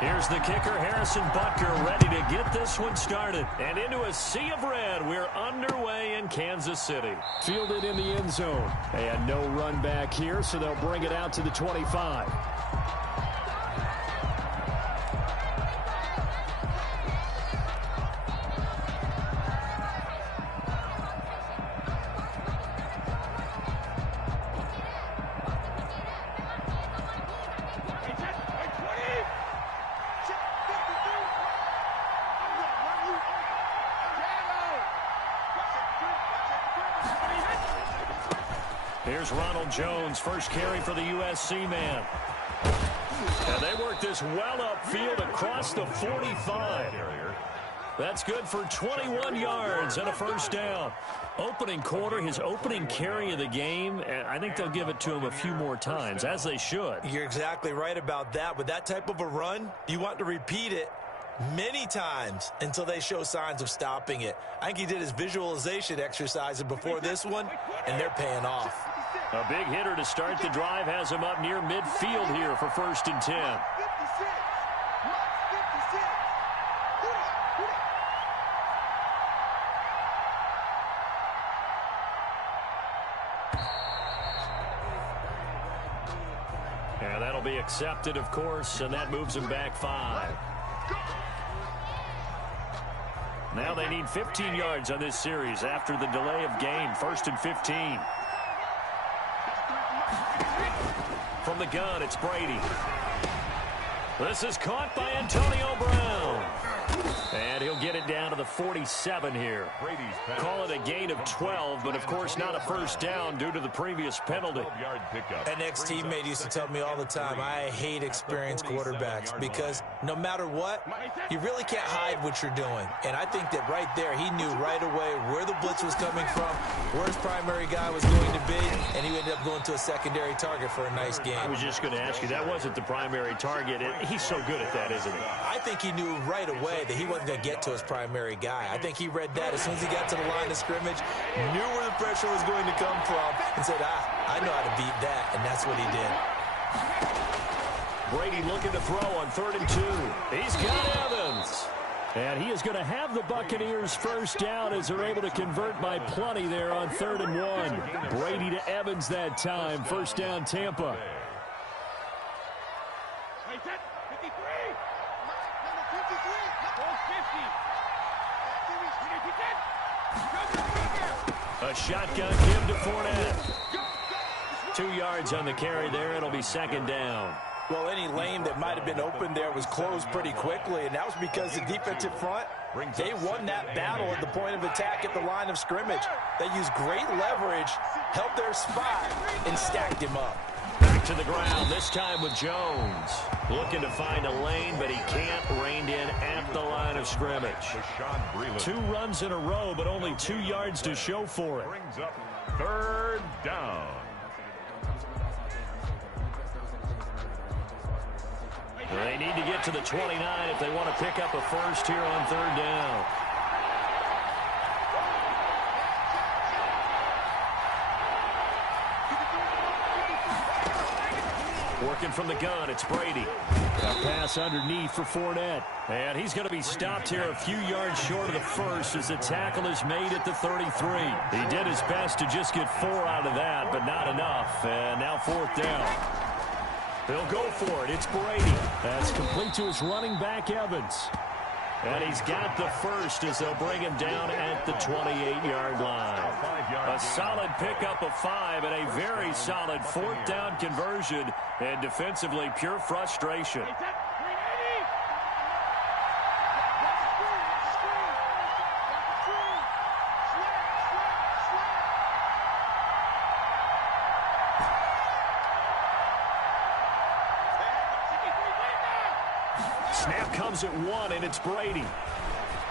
Here's the kicker, Harrison Butker, ready to get this one started. And into a sea of red, we're underway in Kansas City. Fielded in the end zone. And no run back here, so they'll bring it out to the 25. Here's Ronald Jones, first carry for the USC man. And they work this well upfield across the 45. That's good for 21 yards and a first down. Opening quarter, his opening carry of the game, and I think they'll give it to him a few more times, as they should. You're exactly right about that. With that type of a run, you want to repeat it many times until they show signs of stopping it. I think he did his visualization exercises before this one, and they're paying off. A big hitter to start the drive has him up near midfield here for 1st and 10. And that'll be accepted, of course, and that moves him back 5. Now they need 15 yards on this series after the delay of game. 1st and 15. From the gun, it's Brady. This is caught by Antonio Brown. And he'll get it down to the 47 here. Call it a gain of 12, but of course not a first down due to the previous penalty. An ex-teammate used to tell me all the time, I hate experienced quarterbacks because no matter what, you really can't hide what you're doing. And I think that right there, he knew right away where the blitz was coming from, where his primary guy was going to be, and he ended up going to a secondary target for a nice game. I was just going to ask you, that wasn't the primary target. He's so good at that, isn't he? I think he knew right away that he wasn't going to get to his primary guy. I think he read that as soon as he got to the line of scrimmage, knew where the pressure was going to come from, and said, I know how to beat that, and that's what he did. Brady looking to throw on 3rd and 2. He's got Evans. And he is going to have the Buccaneers first down as they're able to convert by plenty there on 3rd and 1. Brady to Evans that time. First down, Tampa. A shotgun give to Fournette. 2 yards on the carry there. It'll be 2nd down. Well, any lane that might have been open there was closed pretty quickly, and that was because the defensive front, they won that battle at the point of attack at the line of scrimmage. They used great leverage, held their spot, and stacked him up. Back to the ground, this time with Jones. Looking to find a lane, but he can't. Reined in at the line of scrimmage. 2 runs in a row, but only 2 yards to show for it. Brings up 3rd down. They need to get to the 29 if they want to pick up a first here on 3rd down. Working from the gun, it's Brady. A pass underneath for Fournette. And he's going to be stopped here a few yards short of the first as the tackle is made at the 33. He did his best to just get 4 out of that, but not enough. And now 4th down. They'll go for it. It's Brady. That's complete to his running back, Evans. And he's got the first as they'll bring him down at the 28-yard line. A solid pickup of 5 and a very solid 4th down conversion. And defensively, pure frustration. Snap comes at 1, and it's Brady.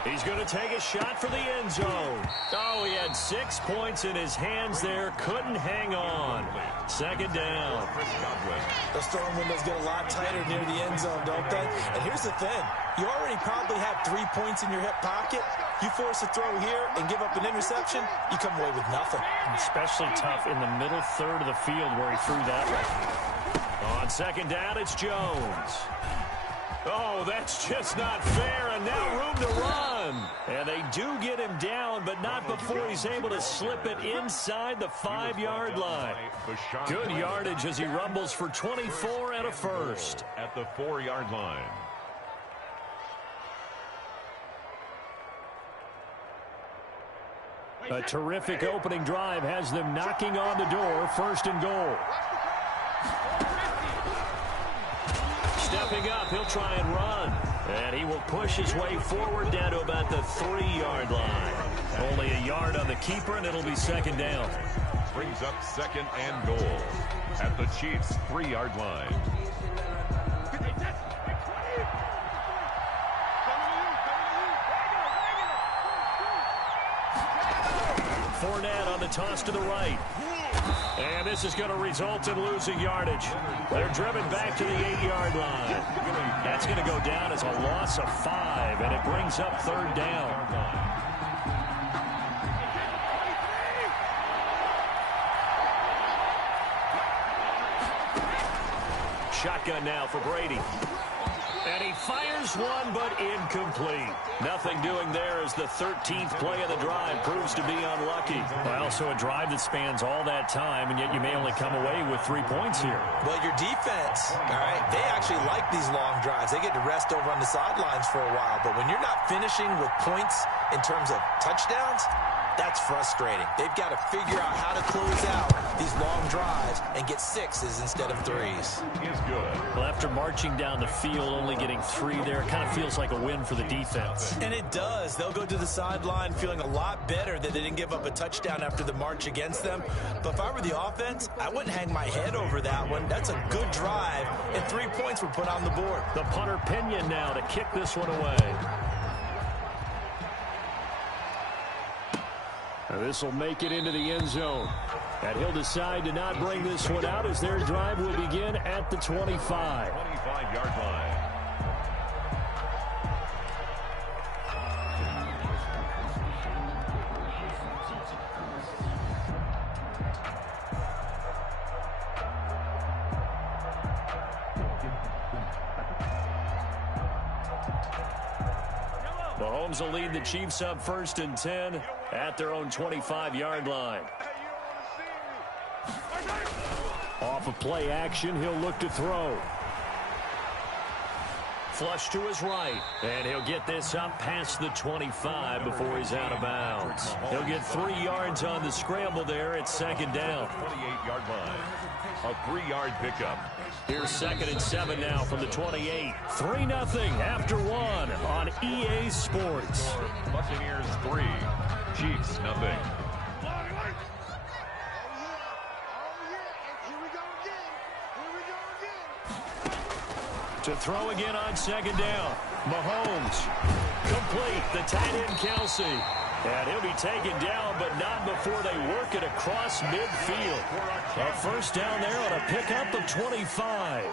He's going to take a shot for the end zone. Oh, he had 6 points in his hands there. Couldn't hang on. 2nd down. Those throwing windows get a lot tighter near the end zone, don't they? And here's the thing. You already probably have 3 points in your hip pocket. You force a throw here and give up an interception, you come away with nothing. Especially tough in the middle third of the field where he threw that one. On 2nd down, it's Jones. Oh, that's just not fair, and now room to run. And they do get him down, but not before he's able to slip it inside the 5-yard line. Good yardage as he rumbles for 24 and a first. At the 4-yard line. A terrific opening drive has them knocking on the door, 1st and goal. Stepping up, he'll try and run. And he will push his way forward down to about the 3-yard line. Only a yard on the keeper, and it'll be 2nd down. Brings up 2nd and goal at the Chiefs' 3-yard line. Fournette on the toss to the right. And this is going to result in losing yardage. They're driven back to the 8-yard line. That's going to go down as a loss of 5, and it brings up 3rd down. Shotgun now for Brady. And he fires one, but incomplete. Nothing doing there as the 13th play of the drive proves to be unlucky. Well, so a drive that spans all that time, and yet you may only come away with 3 points here. Well, your defense, all right, they actually like these long drives. They get to rest over on the sidelines for a while. But when you're not finishing with points in terms of touchdowns, that's frustrating. They've got to figure out how to close out these long drives and get 6s instead of 3s. Is good. Well, after marching down the field, only getting 3 there, it kind of feels like a win for the defense. And it does. They'll go to the sideline feeling a lot better that they didn't give up a touchdown after the march against them. But if I were the offense, I wouldn't hang my head over that one. That's a good drive, and 3 points were put on the board. The punter Pinion now to kick this one away. This will make it into the end zone. And he'll decide to not bring this one out as their drive will begin at the 25. 25-yard line. Mahomes will lead the Chiefs up 1st and 10 at their own 25-yard line. Off of play action, he'll look to throw. Flush to his right, and he'll get this up past the 25 before he's out of bounds. He'll get 3 yards on the scramble there at 2nd down. 28-yard line. A 3-yard pickup. Here's 2nd and 7 now from the 28. 3-0 after 1 on EA Sports. Buccaneers 3, Chiefs nothing. To throw again on 2nd down. Mahomes. Complete. The tight end, Kelsey. And he'll be taken down, but not before they work it across midfield. A 1st down there on a pickup of 25.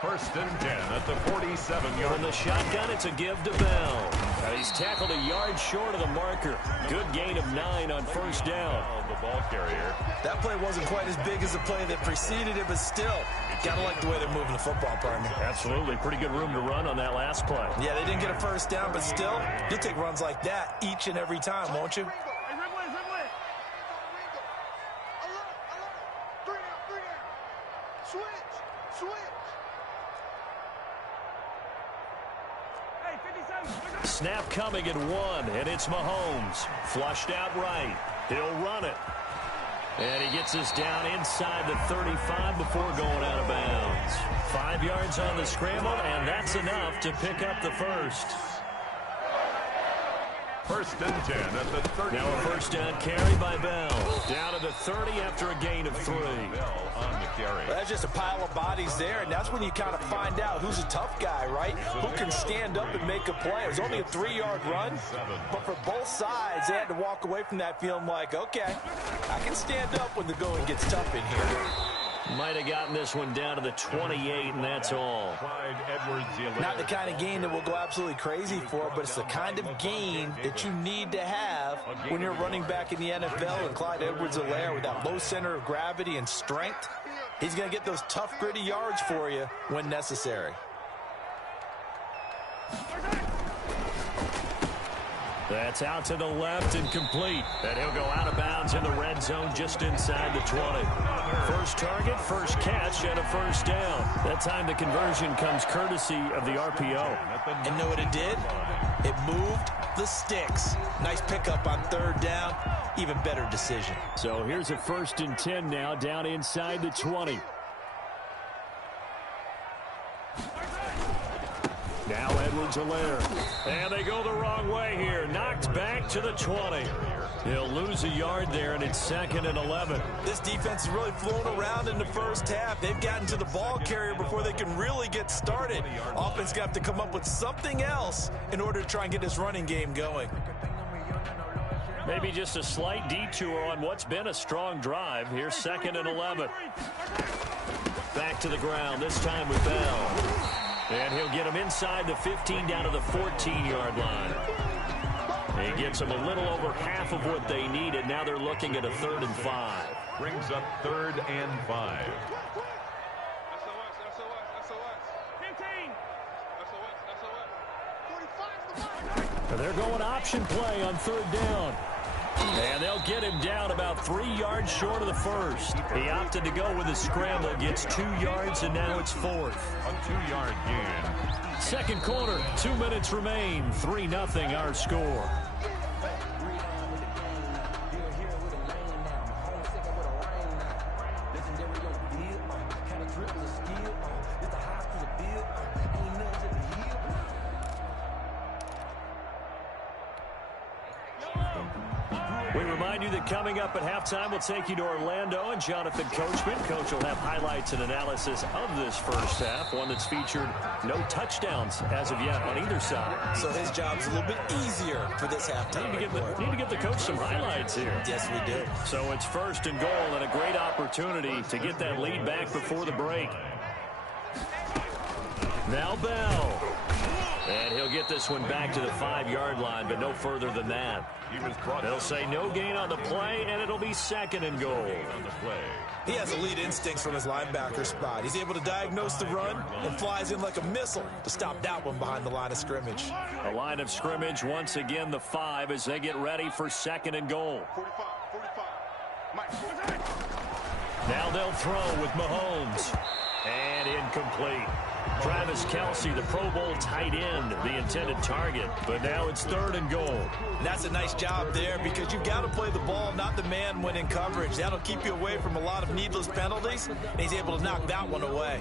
1st and 10 at the 47-yard From the shotgun, it's a give to Bell. And he's tackled a yard short of the marker. Good gain of 9 on 1st down. The ball carrier. That play wasn't quite as big as the play that preceded it, but still, gotta like the way they're moving the football, partner. Absolutely. Pretty good room to run on that last play. Yeah, they didn't get a 1st down, but still, you'll take runs like that each and every time, won't you? Snap coming at 1, and it's Mahomes. Flushed out right. He'll run it. And he gets us down inside the 35 before going out of bounds. 5 yards on the scramble, and that's enough to pick up the 1st. 1st and 10 at the 30. Now a 1st down carry by Bell. Down to the 30 after a gain of 3. Bell on the carry. That's just a pile of bodies there, and that's when you kind of find out who's a tough guy, right? Who can stand up and make a play. It was only a 3-yard run, but for both sides, they had to walk away from that feeling like, okay, I can stand up when the going gets tough in here. Might have gotten this one down to the 28, and that's all. Not the kind of gain that we'll go absolutely crazy for, but it's the kind of gain that you need to have when you're running back in the NFL. And Clyde Edwards-Helaire, with that low center of gravity and strength, he's going to get those tough, gritty yards for you when necessary. That's out to the left and complete. And he'll go out of bounds in the red zone just inside the 20. First target, first catch, and a first down. That time the conversion comes courtesy of the RPO. And know what it did? It moved the sticks. Nice pickup on third down. Even better decision. So here's a 1st and 10 now down inside the 20. Now Edwards-Helaire. And they go the wrong way here. Knocked back to the 20. He'll lose a yard there, and it's 2nd and 11. This defense is really flown around in the first half. They've gotten to the ball carrier before they can really get started. Offense got to come up with something else in order to try and get this running game going. Maybe just a slight detour on what's been a strong drive. Here's 2nd and 11. Back to the ground, this time with Bell. And he'll get him inside the 15 down to the 14-yard line. He gets them a little over half of what they needed. Now they're looking at a 3rd and 5. Brings up 3rd and 5. They're going option play on 3rd down. And they'll get him down about 3 yards short of the first. He opted to go with a scramble, gets 2 yards, and now it's 4th. A 2-yard gain. Second quarter, 2 minutes remain. 3-0 our score. We remind you that coming up at halftime, we'll take you to Orlando and Jonathan Coachman. Coach will have highlights and analysis of this first half, one that's featured no touchdowns as of yet on either side. So his job's a little bit easier for this halftime. Need to get the coach some highlights here. Yes, we do. So it's 1st and goal and a great opportunity to get that lead back before the break. Now Bell. And he'll get this one back to the 5-yard line, but no further than that. They'll say no gain on the play, and it'll be 2nd and goal. He has elite instincts from his linebacker spot. He's able to diagnose the run and flies in like a missile to stop that one behind the line of scrimmage. The line of scrimmage, once again, the 5 as they get ready for 2nd and goal. Now they'll throw with Mahomes. And incomplete. Travis Kelce, the Pro Bowl tight end, the intended target. But now it's 3rd and goal. And that's a nice job there because you've got to play the ball, not the man when in coverage. That'll keep you away from a lot of needless penalties, and he's able to knock that one away.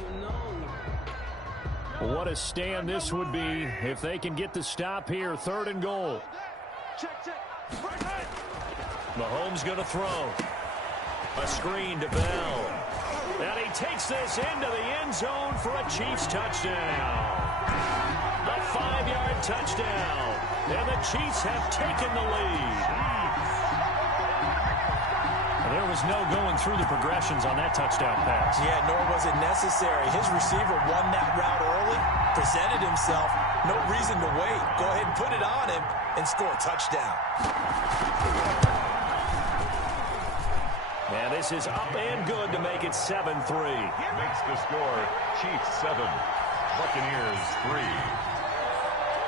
What a stand this would be if they can get the stop here. 3rd and goal. Mahomes going to throw. A screen to Bell. And he takes this into the end zone for a Chiefs touchdown. A 5-yard touchdown. And the Chiefs have taken the lead. There was no going through the progressions on that touchdown pass. Yeah, nor was it necessary. His receiver won that route early, presented himself. No reason to wait. Go ahead and put it on him and score a touchdown. And this is up and good to make it 7-3. Makes the score Chiefs 7, Buccaneers 3.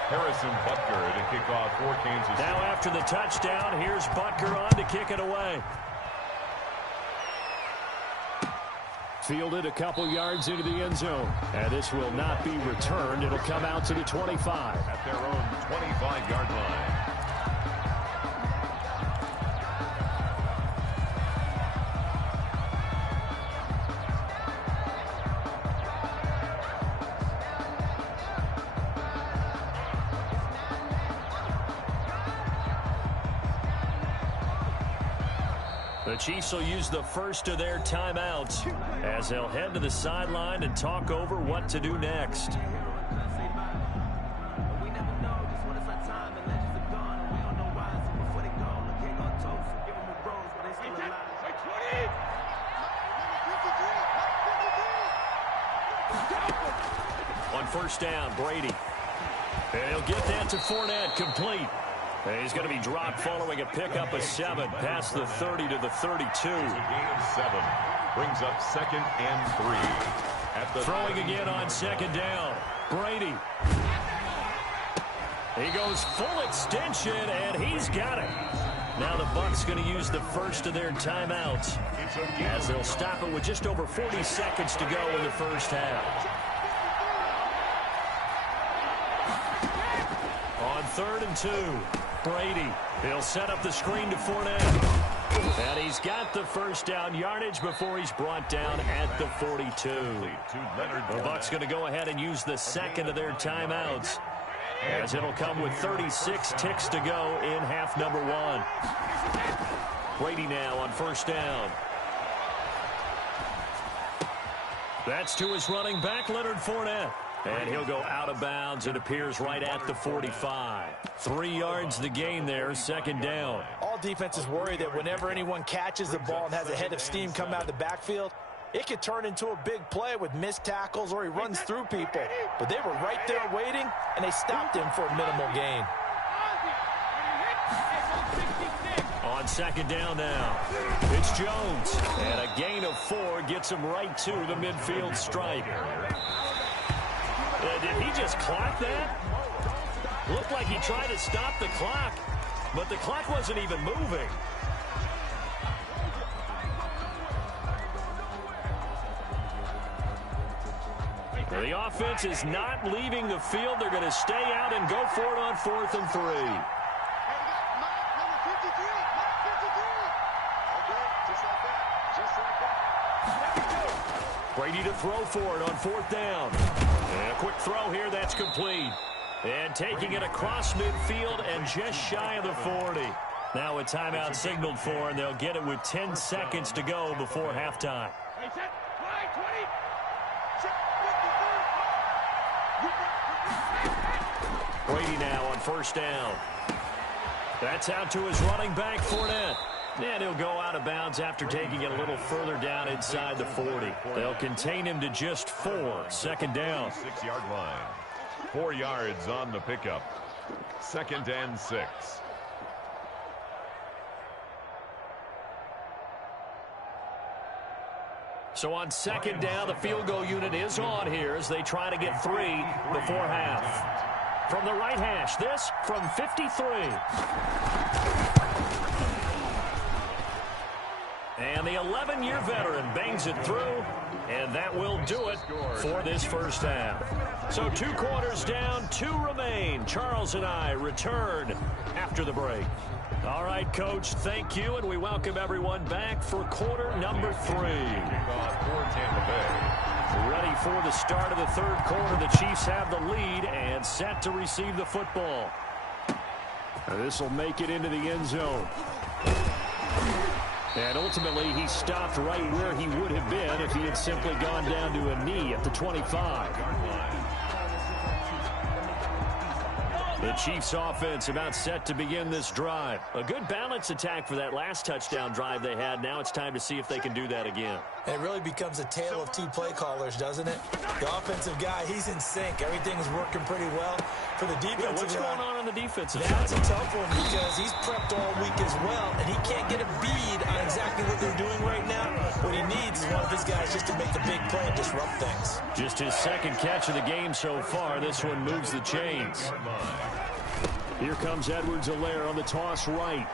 Harrison Butker to kick off for Kansas City. Now after the touchdown, here's Butker on to kick it away. Fielded a couple yards into the end zone. And this will not be returned. It'll come out to the 25. At their own 25-yard line. The Chiefs will use the first of their timeouts as they'll head to the sideline and talk over what to do next. On 1st down, Brady. And he'll get that to Fournette, complete. And he's going to be dropped following a pickup of 7 past the 30 to the 32. It's a gain of 7. Brings up 2nd and 3. At the Throwing again on 2nd down. Brady. He goes full extension, and he's got it. Now the Bucs going to use the first of their timeouts as they'll stop it with just over 40 seconds to go in the first half. On 3rd and 2, Brady. He'll set up the screen to Fournette. And he's got the first down yardage before he's brought down at the 42. The Bucs going to go ahead and use the second of their timeouts, as it'll come with 36 ticks to go in half number 1. Brady now on first down. That's to his running back, Leonard Fournette. And he'll go out of bounds. It appears right at the 45. 3 yards the gain there, second down. All defenses worry that whenever anyone catches the ball and has a head of steam come out of the backfield, it could turn into a big play with missed tackles or he runs through people. But they were right there waiting, and they stopped him for a minimal gain. On second down now, it's Jones. And a gain of 4 gets him right to the midfield stripe. Did he just clock that? Looked like he tried to stop the clock, but the clock wasn't even moving. The offense is not leaving the field. They're going to stay out and go for it on 4th and 3. Brady to throw for it on 4th down. And a quick throw here, that's complete. And taking it across midfield and just shy of the 40. Now a timeout signaled for, and they'll get it with 10 seconds to go before halftime. Brady now on first down. That's out to his running back, Fournette. And he'll go out of bounds after taking it a little further down inside the 40. They'll contain him to just 4. Second down. 6-yard line. 4 yards on the pickup. 2nd and 6. So on second down, the field goal unit is on here as they try to get 3 before half. From the right hash, this from 53. And the 11-year veteran bangs it through, and that will do it for this first half. So 2 quarters down, 2 remain. Charles and I return after the break. All right, Coach, thank you, and we welcome everyone back for quarter number 3. Ready for the start of the 3rd quarter. The Chiefs have the lead and set to receive the football. This will make it into the end zone. And ultimately, he stopped right where he would have been if he had simply gone down to a knee at the 25. The Chiefs offense about set to begin this drive. A good balance attack for that last touchdown drive they had. Now it's time to see if they can do that again. It really becomes a tale of 2 play callers, doesn't it? The offensive guy, he's in sync. Everything's working pretty well. For the defensive what's going on the defensive side? That's a tough one because he's prepped all week as well, and he can't get a bead on exactly what they're doing right now. What he needs is one of his guys just to make the big play and disrupt things. Just his 2nd catch of the game so far. This one moves the chains. Here comes Edwards-Helaire on the toss right.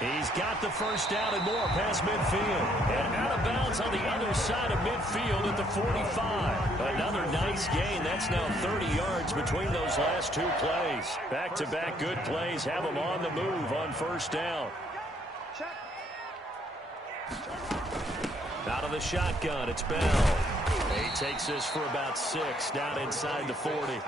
He's got the first down and more past midfield. And out of bounds on the other side of midfield at the 45. Another nice gain. That's now 30 yards between those last 2 plays. Back-to-back good plays have them on the move on first down. Out of the shotgun, it's Bell. He takes this for about 6 down inside the 40.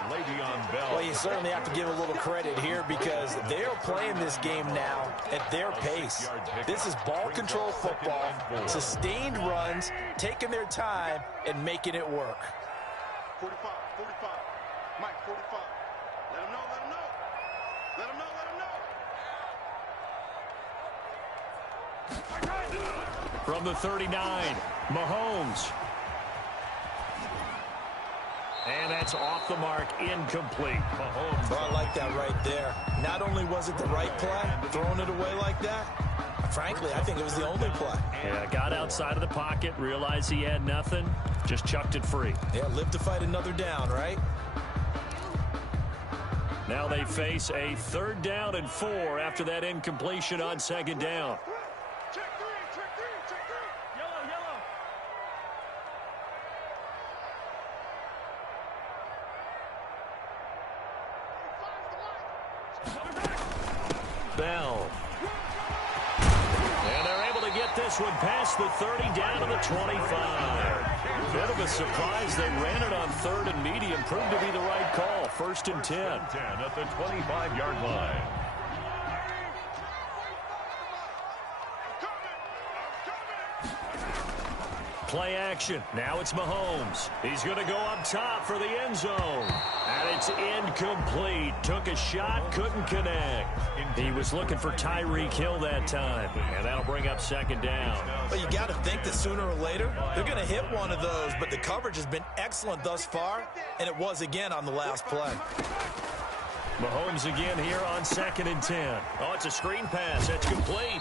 Well, you certainly have to give a little credit here because they're playing this game now at their pace. This is ball control football, sustained runs, taking their time, and making it work. 45, 45. Mike, 45. Let him know, let him know. Let him know, let him know. From the 39, Mahomes. And that's off the mark, incomplete. Mahomes. Well, I like that right there. Not only was it the right play, throwing it away like that, frankly, I think it was the only play. Yeah, got outside of the pocket, realized he had nothing, just chucked it free. Yeah, live to fight another down, right? Now they face a 3rd down and 4 after that incompletion on 2nd down. Check three. Yellow. Bell. And they're able to get this one past the 30 down to the 25. Bit of a surprise. They ran it on 3rd and medium. Proved to be the right call. 1st and 10. At the 25-yard line. Play action. Now it's Mahomes. He's going to go up top for the end zone. And it's incomplete. Took a shot, couldn't connect. He was looking for Tyreek Hill that time. And that'll bring up 2nd down. But you got to think that sooner or later, they're going to hit one of those. But the coverage has been excellent thus far, and it was again on the last play. Mahomes again here on 2nd and 10. Oh, it's a screen pass. That's complete.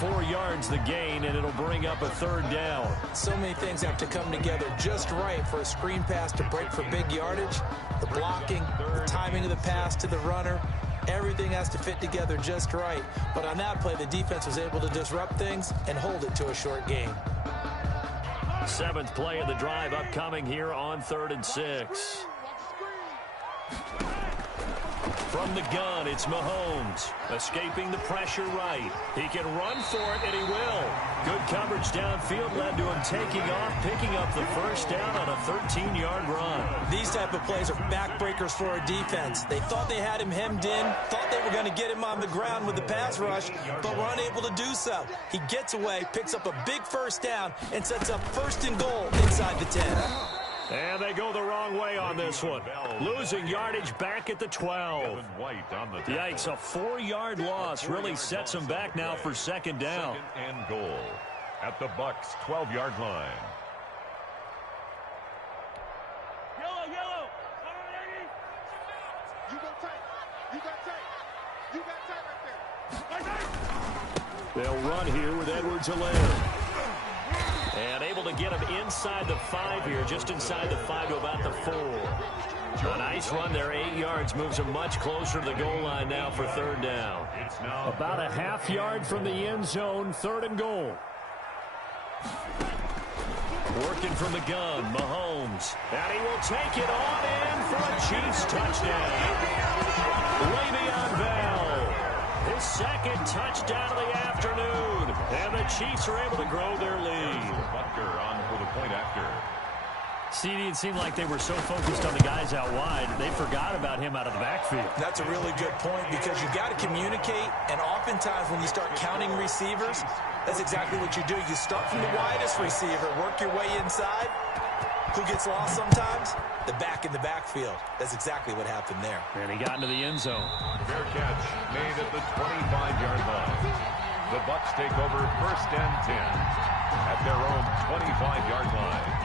4 yards the gain, and it'll bring up a 3rd down. So many things have to come together just right for a screen pass to break for big yardage. The blocking, the timing of the pass to the runner, everything has to fit together just right. But on that play, the defense was able to disrupt things and hold it to a short gain. 7th play of the drive upcoming here on 3rd and 6. From the gun, it's Mahomes. Escaping the pressure right. He can run for it, and he will. Good coverage downfield led to him taking off, picking up the 1st down on a 13-yard run. These type of plays are backbreakers for a defense. They thought they had him hemmed in, thought they were going to get him on the ground with the pass rush, but were unable to do so. He gets away, picks up a big 1st down, and sets up 1st and goal inside the 10. And they go the wrong way on this one. Losing yardage back at the 12. Yikes, a 4-yard loss really sets them back now for 2nd down. 2nd and goal at the Bucs' 12-yard line. Yellow. You got tight right there. They'll run here with Edwards-Helaire. And able to get him inside the 5 here, just inside the 5 to about the 4. A nice run there, 8 yards, moves him much closer to the goal line now for 3rd down. About a half yard from the end zone, 3rd and goal. Working from the gun, Mahomes. And he will take it on in for a Chiefs touchdown. Le'Veon Bell. His 2nd touchdown of the afternoon. And the Chiefs are able to grow their lead. Butker on for the point after. CD, it seemed like they were so focused on the guys out wide, they forgot about him out of the backfield. That's a really good point because you've got to communicate, and oftentimes when you start counting receivers, that's exactly what you do. You start from the widest receiver, work your way inside. Who gets lost sometimes? The back in the backfield. That's exactly what happened there. And he got into the end zone. Fair catch made at the 25-yard line. The Bucs take over 1st and 10 at their own 25-yard line.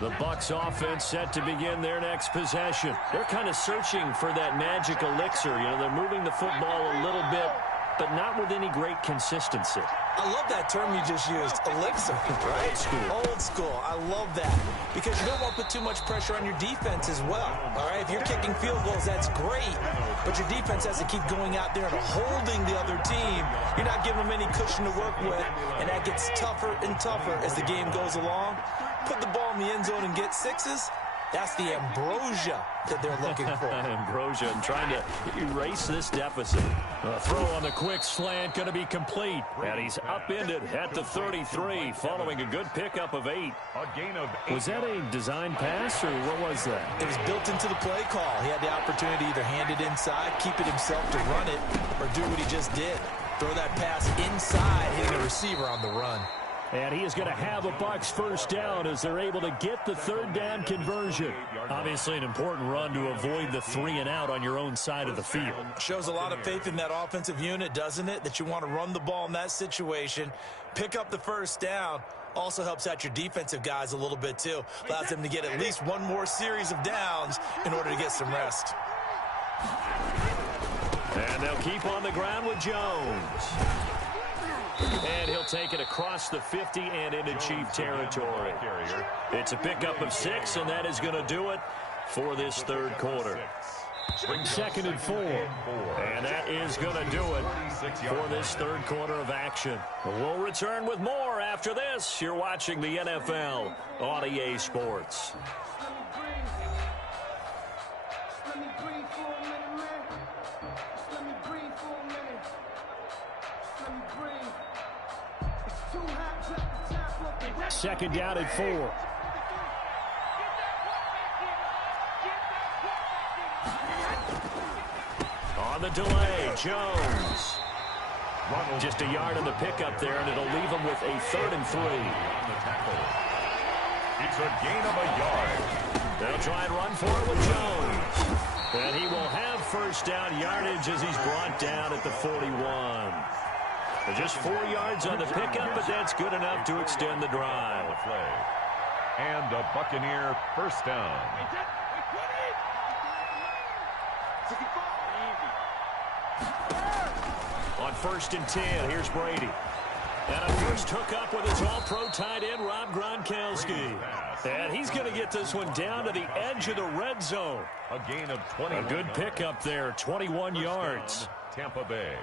The Bucs offense set to begin their next possession. They're kind of searching for that magic elixir. You know, they're moving the football a little bit, but not with any great consistency. I love that term you just used, elixir, right? Old school. Old school. I love that because you don't want to put too much pressure on your defense as well, all right? If you're kicking field goals, that's great, but your defense has to keep going out there and holding the other team. You're not giving them any cushion to work with, and that gets tougher and tougher as the game goes along. Put the ball in the end zone and get 6s. That's the ambrosia that they're looking for. Ambrosia and trying to erase this deficit. A throw on the quick slant going to be complete. And he's upended at the 33 following a good pickup of 8. A gain of 8. Was that a design pass or what was that? It was built into the play call. He had the opportunity to either hand it inside, keep it himself to run it, or do what he just did. Throw that pass inside, hitting a receiver on the run. And he is going to have a Bucs 1st down as they're able to get the 3rd down conversion. Obviously an important run to avoid the 3 and out on your own side of the field. Shows a lot of faith in that offensive unit, doesn't it? That you want to run the ball in that situation. Pick up the 1st down. Also helps out your defensive guys a little bit too. Allows them to get at least one more series of downs in order to get some rest. And they'll keep on the ground with Jones. And he'll take it across the 50 and into Chief territory. It's a pickup of 6, and that is going to do it for this third quarter. 2nd and 4. And that is going to do it for this third quarter of action. We'll return with more after this. You're watching the NFL on EA Sports. Second down and 4. On the delay, Jones. Just a yard on the pickup there, and it'll leave him with a 3rd and 3. It's a gain of a yard. They'll try and run for it with Jones. And he will have first down yardage as he's brought down at the 41. Just 4 yards on the pickup, but that's good enough to extend the drive. And a Buccaneer first down. On 1st and 10, here's Brady. And a first hookup with his all-pro tight end, Rob Gronkowski. And he's going to get this one down to the edge of the red zone. A gain of 20. A good pickup there, 21 yards. Tampa Bay.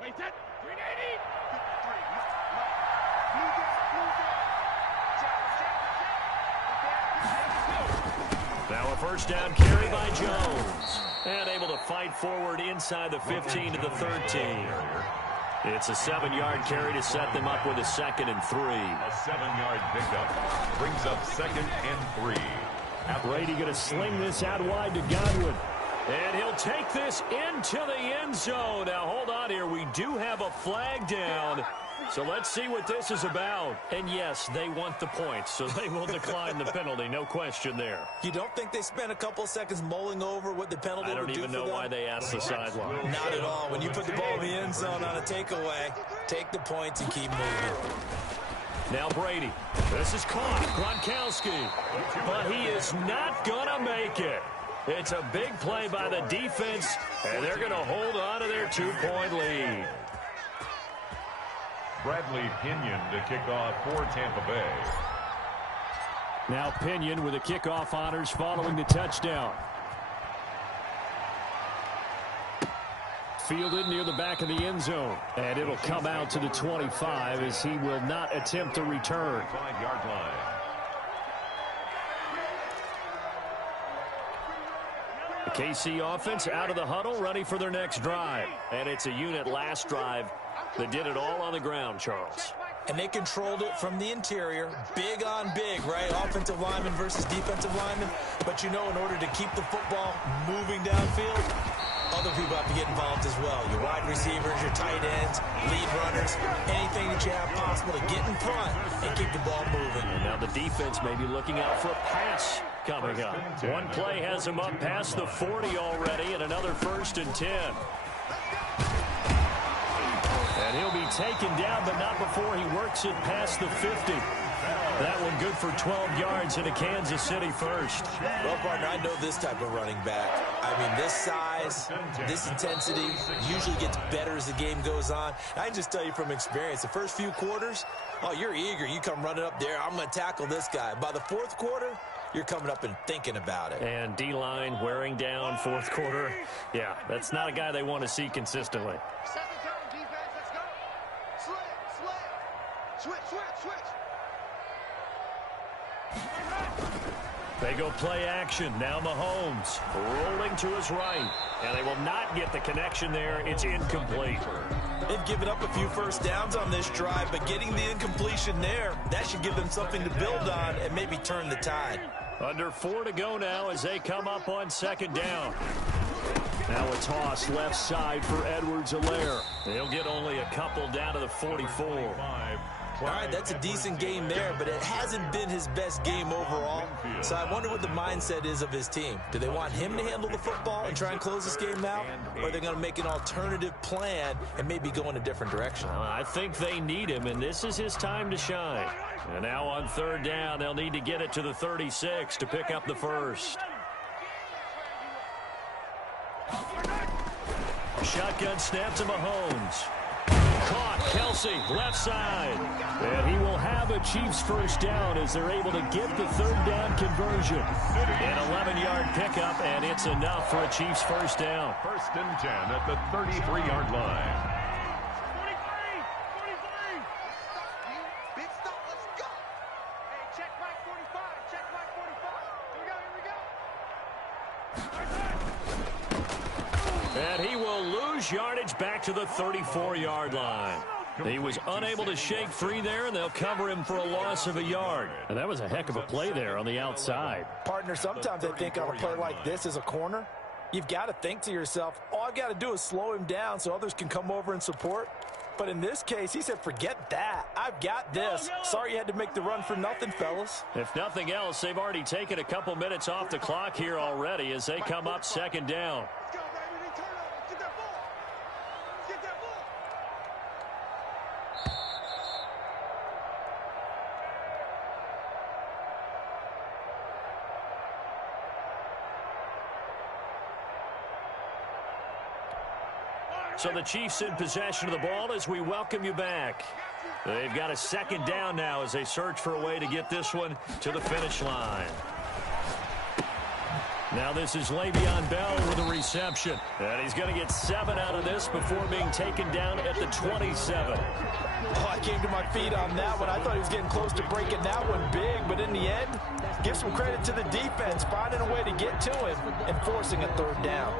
Wait, that 380. Now a first down carry by Jones. And able to fight forward inside the 15 to the 13. It's a 7-yard carry to set them up with a 2nd and 3. A 7-yard pickup brings up 2nd and 3. Brady going to sling this out wide to Godwin. And he'll take this into the end zone. Now, hold on here. We do have a flag down. So let's see what this is about. And, yes, they want the points, so they will decline the penalty. No question there. You don't think they spent a couple seconds mulling over what the penalty would do for them? I don't even know why they asked the sideline. Not at all. When you put the ball in the end zone on a takeaway, take the points and keep moving. Now Brady. This is caught. Gronkowski. But he is not going to make it. It's a big play by the defense, and they're going to hold on to their 2-point lead. Bradley Pinion to kick off for Tampa Bay. Now Pinion with the kickoff honors following the touchdown. Fielded near the back of the end zone. And it'll come out to the 25 as he will not attempt to return. 5-yard line. The KC offense out of the huddle, ready for their next drive. And it's a unit last drive that did it all on the ground, Charles. And they controlled it from the interior. Big on big, right? Offensive lineman versus defensive lineman. But you know, in order to keep the football moving downfield, other people have to get involved as well. Your wide receivers, your tight ends, lead runners, anything that you have possible to get in front and keep the ball moving. And now the defense may be looking out for a pass coming up. One play has him up past the 40 already, and another 1st and 10. And he'll be taken down, but not before he works it past the 50. That one good for 12 yards into Kansas City first. Well, partner, I know this type of running back. I mean, this size, this intensity usually gets better as the game goes on. I can just tell you from experience, the first few quarters, oh, you're eager. You come running up there, I'm going to tackle this guy. By the 4th quarter, you're coming up and thinking about it. And D-line wearing down 4th quarter. Yeah, that's not a guy they want to see consistently. Second down, defense, let's go. Switch. They go play action. Now Mahomes rolling to his right. And they will not get the connection there. It's incomplete. They've given up a few first downs on this drive, but getting the incompletion there, that should give them something to build on and maybe turn the tide. Under 4 to go now as they come up on 2nd down. Now a toss left side for Edwards-Helaire. They'll get only a couple down to the 44. All right, that's a decent game there, but it hasn't been his best game overall. So I wonder what the mindset is of his team. Do they want him to handle the football and try and close this game out? Or are they going to make an alternative plan and maybe go in a different direction? I think they need him, and this is his time to shine. And now on third down, they'll need to get it to the 36 to pick up the first. Shotgun snap to Mahomes. Caught, Kelsey, left side. And he will have a Chiefs first down as they're able to get the third down conversion. An 11-yard pickup, and it's enough for a Chiefs first down. First and 10 at the 33-yard line. 43. Big stop. Let's go. Hey, check Mike 45. Check Mike 45. Here we go. And he will lose yardage back to the 34-yard line. He was unable to shake free there, and they'll cover him for a loss of a yard. And that was a heck of a play there on the outside. Partner, sometimes I think on a play like this as a corner, you've got to think to yourself, all I've got to do is slow him down so others can come over and support. But in this case, he said, forget that. I've got this. Sorry you had to make the run for nothing, fellas. If nothing else, they've already taken a couple minutes off the clock here already as they come up second down. Let's go, baby. They turn over. Get that ball. Get that ball. So the Chiefs in possession of the ball as we welcome you back. They've got a second down now as they search for a way to get this one to the finish line. Now this is Le'Veon Bell with a reception. And he's going to get 7 out of this before being taken down at the 27. Oh, I came to my feet on that one. I thought he was getting close to breaking that one big, but in the end, give some credit to the defense, finding a way to get to him and forcing a third down.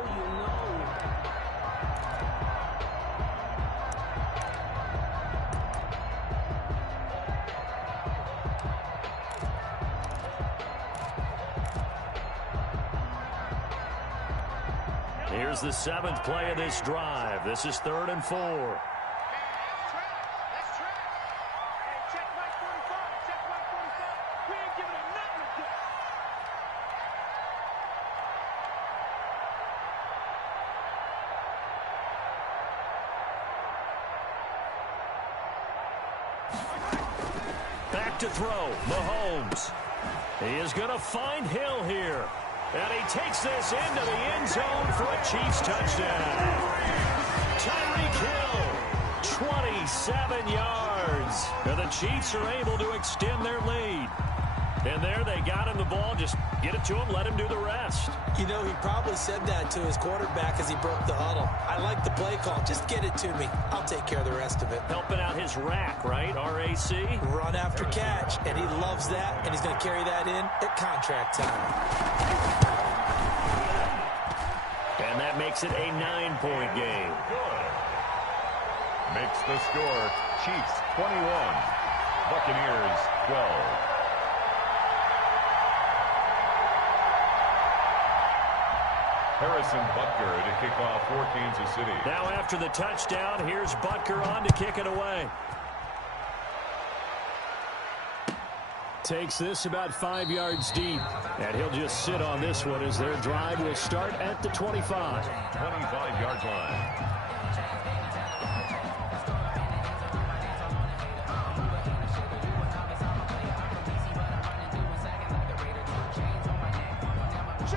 Here's the 7th play of this drive. This is 3rd and 4. Let's try. Hey, check Mike 45. Check Mike 45. We ain't giving him nothing to do. Back to throw. Mahomes. He is going to find Hill here. And he takes this into the end zone for a Chiefs touchdown. Tyreek Hill, 27 yards. And the Chiefs are able to extend their lead. And there they got him the ball. Just get it to him, let him do the rest. You know, he probably said that to his quarterback as he broke the huddle. I like the play call. Just get it to me. I'll take care of the rest of it. Helping out his rack, right? R-A-C? Run after catch, and he loves that, and he's going to carry that in at contract time. And that makes it a 9-point game. Good. Makes the score Chiefs 21, Buccaneers 12. Harrison Butker to kick off for Kansas City. Now after the touchdown, here's Butker on to kick it away. Takes this about 5 yards deep. And he'll just sit on this one as their drive will start at the 25. 25-yard line.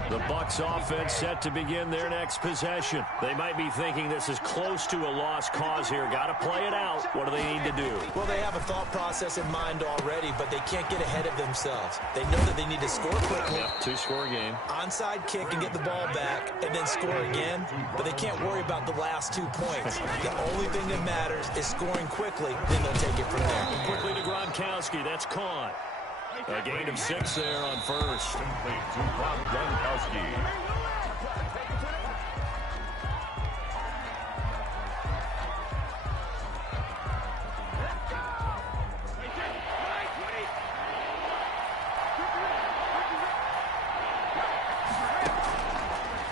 The Bucs offense set to begin their next possession. They might be thinking this is close to a lost cause here. Got to play it out. What do they need to do? Well, they have a thought process in mind already, but they can't get ahead of themselves. They know that they need to score quickly. Yep, 2-score game. Onside kick and get the ball back and then score again, but they can't worry about the last 2 points. The only thing that matters is scoring quickly, then they'll take it from there. Quickly to Gronkowski. That's caught. A gain of 6 there on first. Complete to Rob Gronkowski.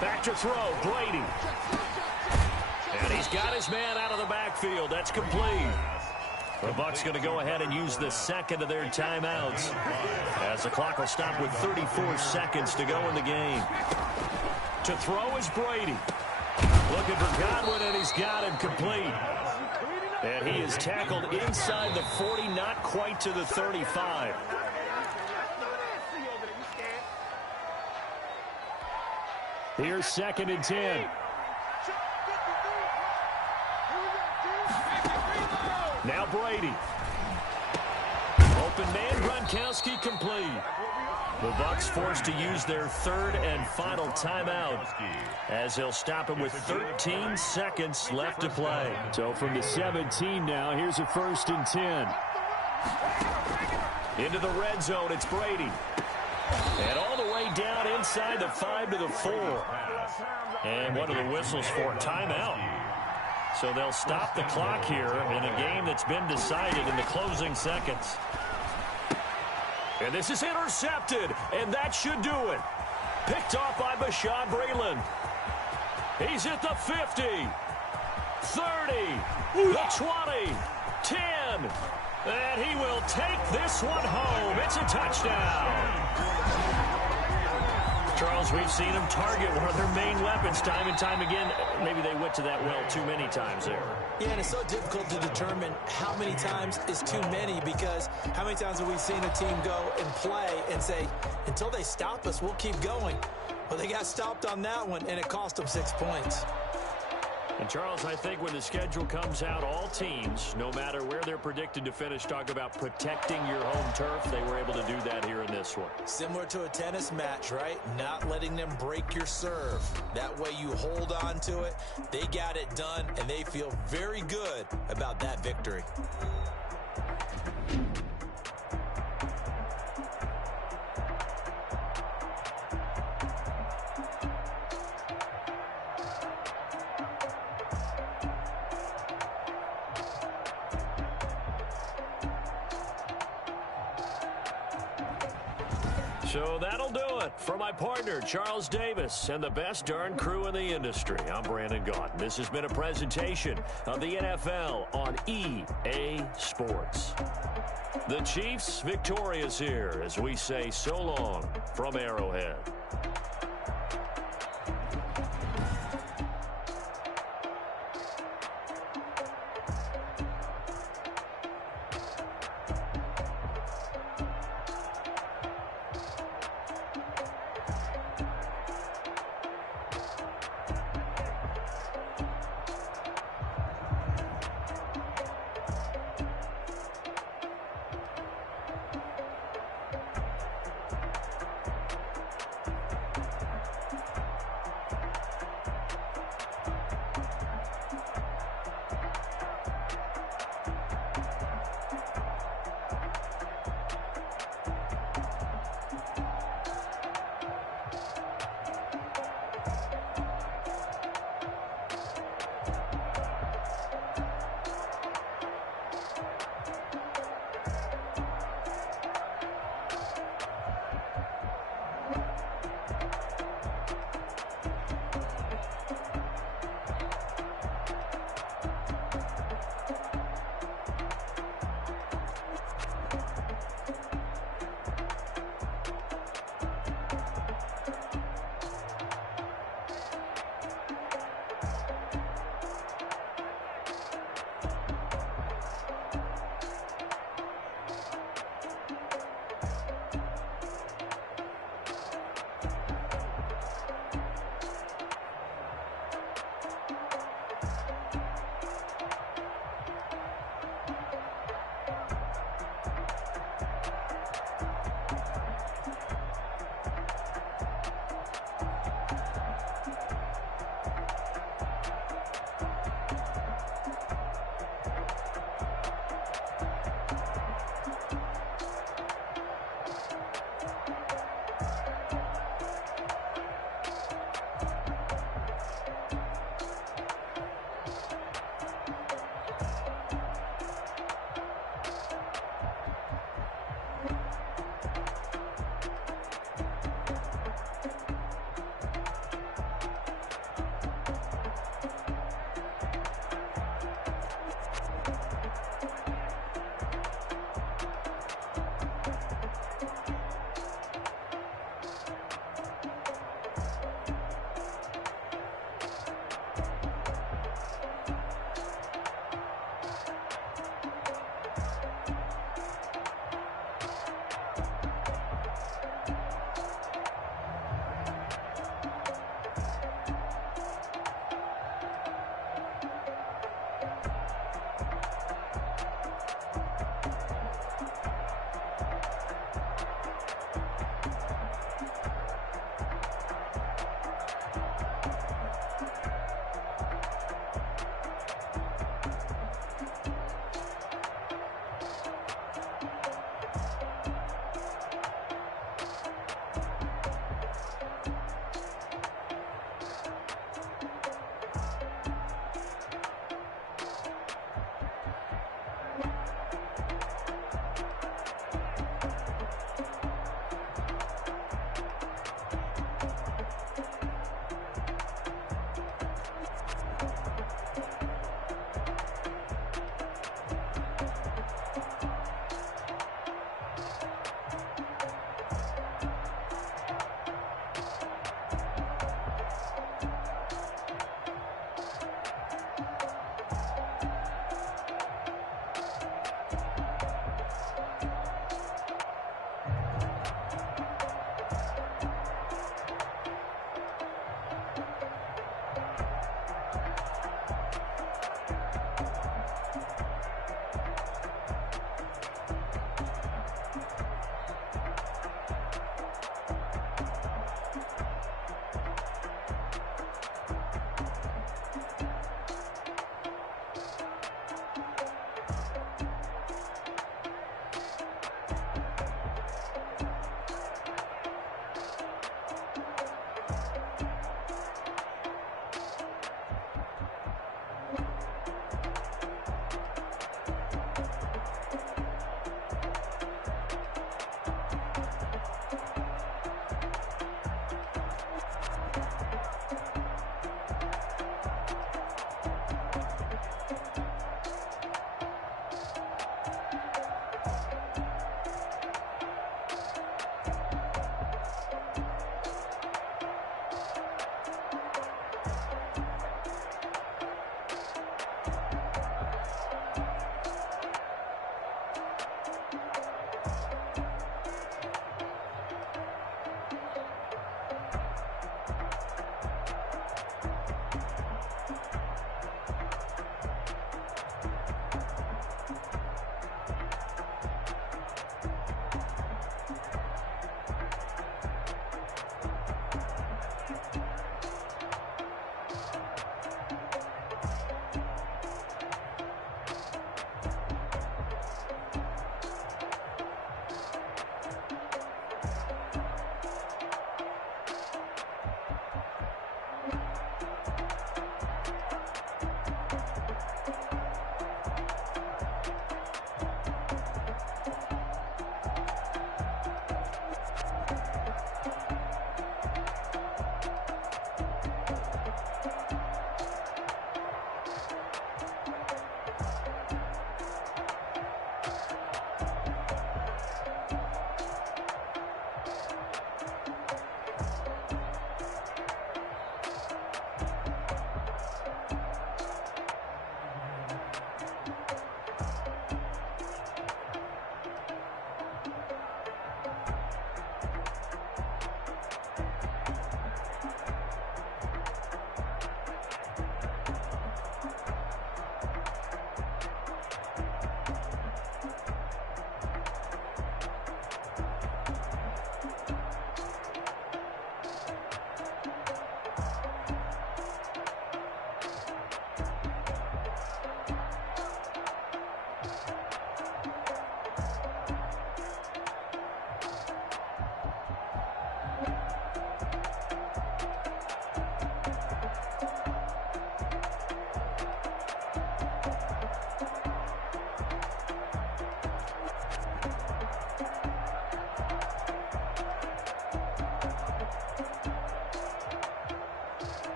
Back to throw, Brady. And he's got his man out of the backfield. That's complete. The Bucs going to go ahead and use the second of their timeouts, as the clock will stop with 34 seconds to go in the game. To throw is Brady. Looking for Godwin, and he's got him complete. And he is tackled inside the 40, not quite to the 35. Here's 2nd and 10. Now Brady. Open man, Gronkowski complete. The Bucs forced to use their 3rd and final timeout, as they'll stop him with 13 seconds left to play. So from the 17 now, here's a 1st and 10. Into the red zone, it's Brady. And all the way down inside the 5 to the 4. And one of the whistles for timeout. So they'll stop the clock here in a game that's been decided in the closing seconds. And this is intercepted, and that should do it. Picked off by Bashaud Breeland. He's at the 50, 30, the 20, 10. And he will take this one home. It's a touchdown. Charles, we've seen him target one of their main weapons time and time again. Maybe they went to that well too many times there. Yeah, and it's so difficult to determine how many times is too many, because how many times have we seen a team go and play and say, until they stop us, we'll keep going. Well, they got stopped on that one, and it cost them 6 points. And, Charles, I think when the schedule comes out, all teams, no matter where they're predicted to finish, talk about protecting your home turf. They were able to do that here in this one. Similar to a tennis match, right? Not letting them break your serve. That way you hold on to it. They got it done, and they feel very good about that victory. So that'll do it for my partner, Charles Davis, and the best darn crew in the industry. I'm Brandon Gaudin. This has been a presentation of the NFL on EA Sports. The Chiefs victorious here as we say so long from Arrowhead.